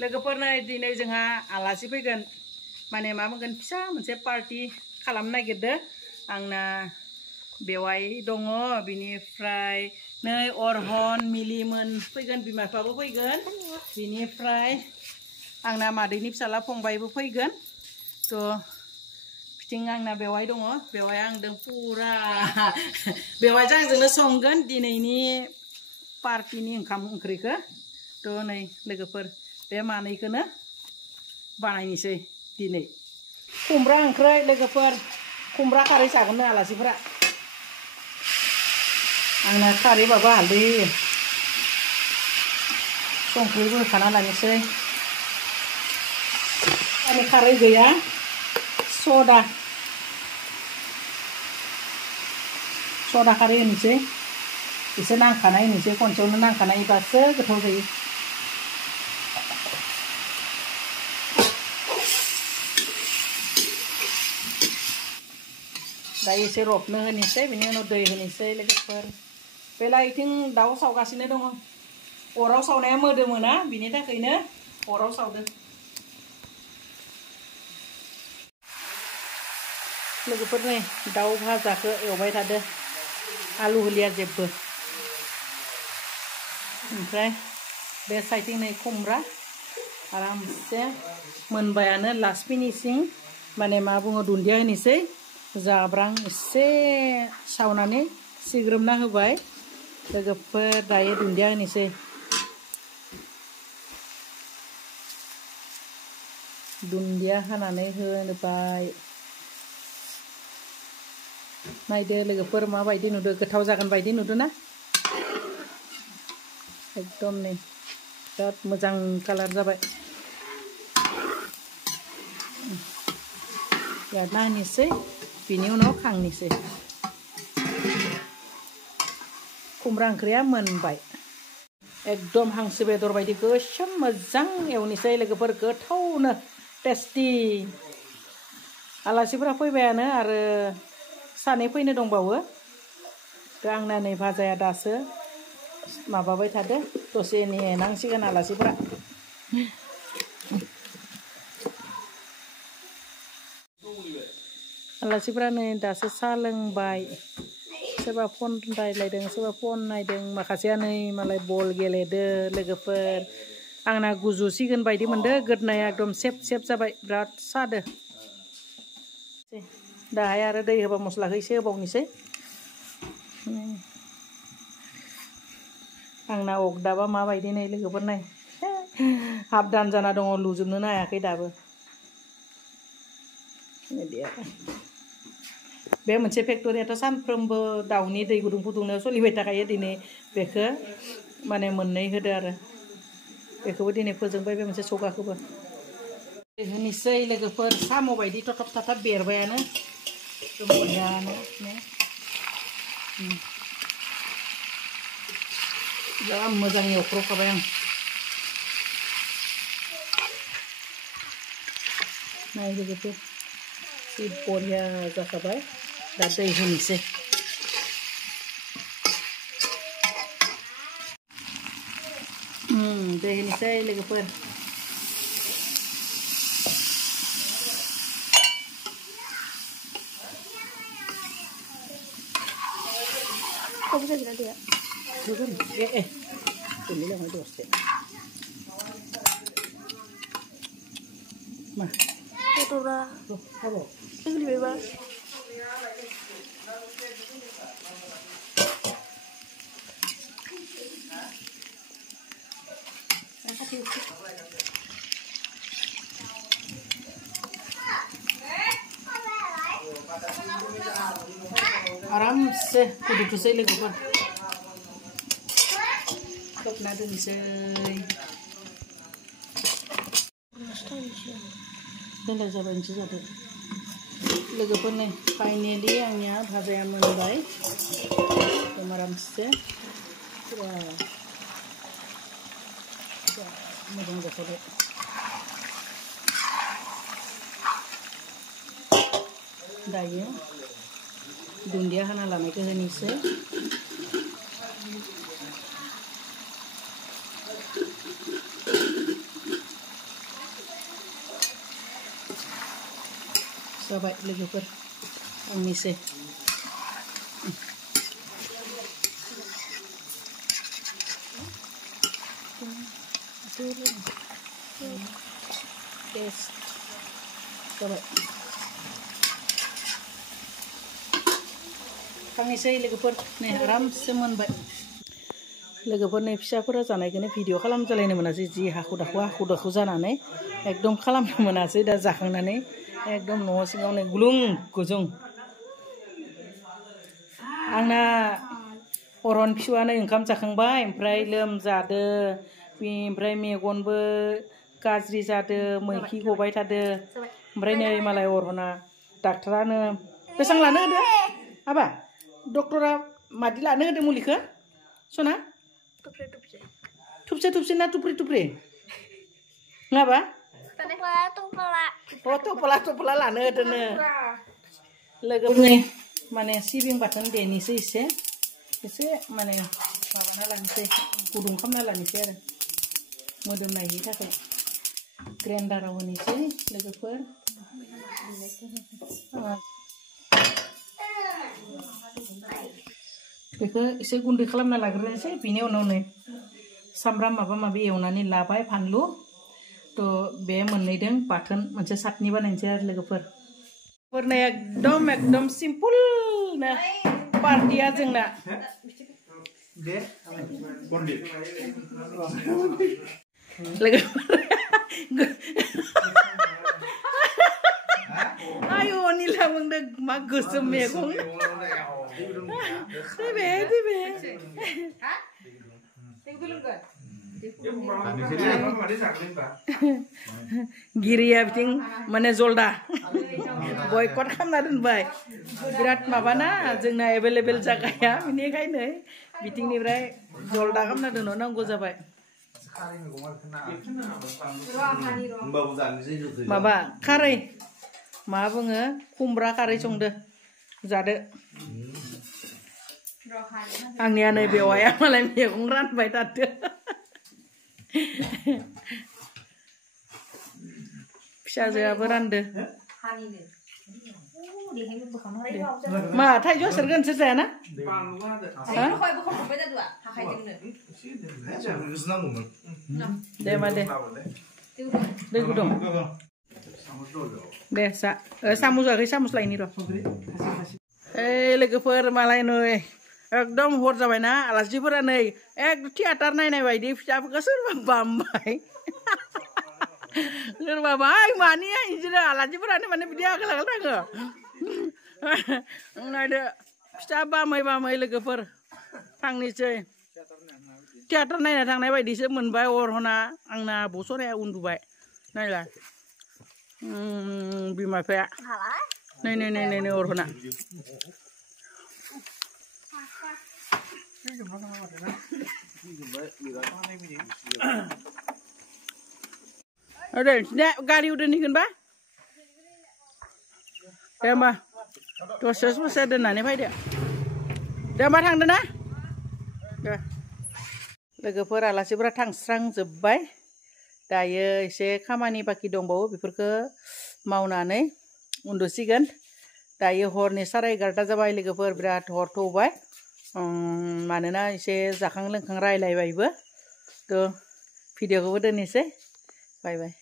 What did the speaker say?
लोगोफोरनो दिनै जोंहा आलासि फैगोन माने मा बुंगोन फिसा मोनसे पार्टी खालामनो नागिरदों आंना बेवाय दङ बिनिफ्राय नै अरहन मिलिमोन फैगोन बिमा बिफाबो फैगोन बिनिफ्राय आंना मादैनि फिसाला फंबायबो फैगोन तो बिथिं आंना बेवाय दङ बेवाय आंदों पुरा बेवायजों आंजोंनो संगोन दिनैनि पार्टीनि ओंखाम ओंख्रिखौ तो नै लोगोफोर बे मानैखौनो बानायनोसै दिनै खुमब्रा ओंख्रै लोगोफोर खुमब्रा खारै जागोननो आलासिफोरा आंना खारैबाबो हालदै होयो संख्रिबो होखाना लानोसै आंनि खारै गैया सदा खारै होनोसै एसे नांखानाय होनोसै खनसेयावनो नांखानायबासो गोथाव जायो दा एसे रबनो होनोसै बिनि उनाव दै होनोसै लोगोफोर बेलायथिं दाउ सावगासिनो दङ अराव सावनाया मोदोमोना बिनि थाखायनो अराव सावदों लोगोफोर नै दाउ भाजाखौ एवबाय थादो आलु होलिया जेबो ओमफ्राय बे साइडथिं नै खुमब्रा आरामसे मोनबायानो लास्ट फिनिशिं माने मा बुङो दुन्दिया होनोसै जाब्रां एसे सावनानै सिग्रोमना होबाय लोगोफोर दायो दुन्दिया होनोसै दुन्दिया हानानै होबाय नायदो लोगोफोर माबायदि नुदो गोथाव जागोन बायदि नुदो ना एकदम नै बिराद मोजां कालार जाबाय एरना होनोसै बिनि उनाव खांनोसै खुमब्रा ओंख्रिया मोनबाय एकदम हांसो बेदर बायदि गोसोम मोजां एवनोसै लोगोफोर गोथावनो टेस्टि आलासिफोरा फैबायानो आरो सानै फैनो दंबावो थ' आंना नै भाजाया दासो माबाबाय थादो दसे नेनांसिगोन आलासिफोरा आलासिफोरा नै दासो साहा लोंबाय सोरबा फन रायज्लायदों सोरबा फन नायदों माखासेया नै मालाय बल गेलेदो लोगोफोर आंना गुजुसिगोन बायदि मोनदों गोदनाया एकदम सेब जाबाय बिराद सादो दाहाय आरो दै होबा मस्लाखौ एसे होबावनोसै आंना अगदाबा माबायदि नै लोगोफोर नाय हाफ दान जाना दङ लुजोबनोनो हायाखै दाबो बे मोनसे फेक्ट'रियाथ' सानफ्रोमबो दाउनि दै गुदुं फुदुंनायाव सोलिबाय थाखायो दिनै बेखौ माने मोननै होदो आरो बेखौबो दिनै फोजोंबाय बे मोनसे सौगाखौबो होनोसै लोगोफोर साम' बायदि थथब थाथाब बेरबायानो बरियानो जा मोजां एवख्र'खाबाय आं नाय लोगोफोर जि बरिया जाखाबाय दा दै होनोसै दै होनोसै लोगोफोर Không có gì nữa được ạ. Được rồi. Ê. Tụi mình làm cái đồ xịn. Mà. Itu ra. Tuh, apa? Ini lebih bebas. Aram se kudu tu saya lagi pun. Kop nado ni saya. Dan dah jaban juga tu. Lagi pun ni finally angnya bhaja yang menilai. Aram se. Wah. Macam apa tu? Dah ya. Dunia hana lama ke sini se, जाबाय लोगोफोर आंनिसै जाबाय खांनोसै लोगोफोर नै आरामसे मोनबाय लोगोफोर नै फिसाफोरा जानायखौनो भिडिअ खालामजालायनो मोनासै जि हाखु दाखु जानानै एकदम खालामनो मोनासै दा जाखांनानै एकदम न' सिङावनो गुलुं गुजुं आंना अरन फिसानो ओंखाम जाखांबाय ओमफ्राय लोमजादो ओमफ्राय मेगनबो गाज्रि जादो मैखि गबाय थादो ओमफ्राय नै मालाय अरना डाक्टरानो बेसां लानो होदो आबा डक्टरा मादि लानो होदो मुलिखौ सना थुबसे ना थुप्रि नङाबा थपला लानो होदोनो लोगोफोर माने सिबिं बाथोन देनोसै एसे माने माबाना लानोसै गुदुं खालामना लानोसै आरो मोदोमनायनि थाखाय ग्राइन्डाराव होनोसै लोगोफोर बेखौ एसे गुन्दै खालामना लाग्रोनोसै बिनि उनाव नै सामब्राम माबा माबि एवनानै लाबाय फानलु थ' बे मोननैदों बाथोन मोनसे साटनि बानायनोसै आरो लोगोफोर एकदम सिम्पोल ना पार्टिया जोंना आयु निला बुंदों मा गोसोम मैगं गिरिया बिथिं माने जल्दा बयकट खालामना दोनबाय बिराद माबाना जोंना एभेलेबेल जागाया बेनिखायनो बिथिंनिफ्राय जल्दा खालामना दोननांगौ जाबाय माबा खारै मा बुङो खुमब्रा खारै संदो जादो आंनिया नै बेवाया मालाय मैगं रानबाय थादो फिसाजोआबो रानदो मा थाइजौ सोरगोन सोर जायाना दे मा दे दै गुदुं दे जा सामुस आखै सामुस लायनि र' लोगोफोर मालाय नै एकदम हर जाबायना आलासिफोरा नै एकदम थियाटार नायनाय बायदि फिसाफोरखौ सोरबा बामबाय सोरबा बाय मानि बिसोरो आलासिफोरानो माने बिदि आगोल थाङो नायदो फिसा बामै लोगोफोर थांनोसै थियाटार नायना थांनाय बायदिसो मोनबाय अरहना आंना बसराया उन्दुबाय नायला बिमा बिफाया नै अरहना दे गारि दोनहैगोनबा दे होमबा दसे दोननानै फैदो दे होमबा थांदो ना दे लोगोफोर आलासिफोरा थांस्रांजोब्बाय दायो एसे खामानि बाखि दंबावो बेफोरखौ मावनानै उन्दुसिगोन दायो हरनि 11:30 जाबाय लोगोफोर बिराद हर थौबाय मानोना एसे जाखां लोंखां रायलायबायबो थ' भिडिअखौबो दोननोसै बाय बाय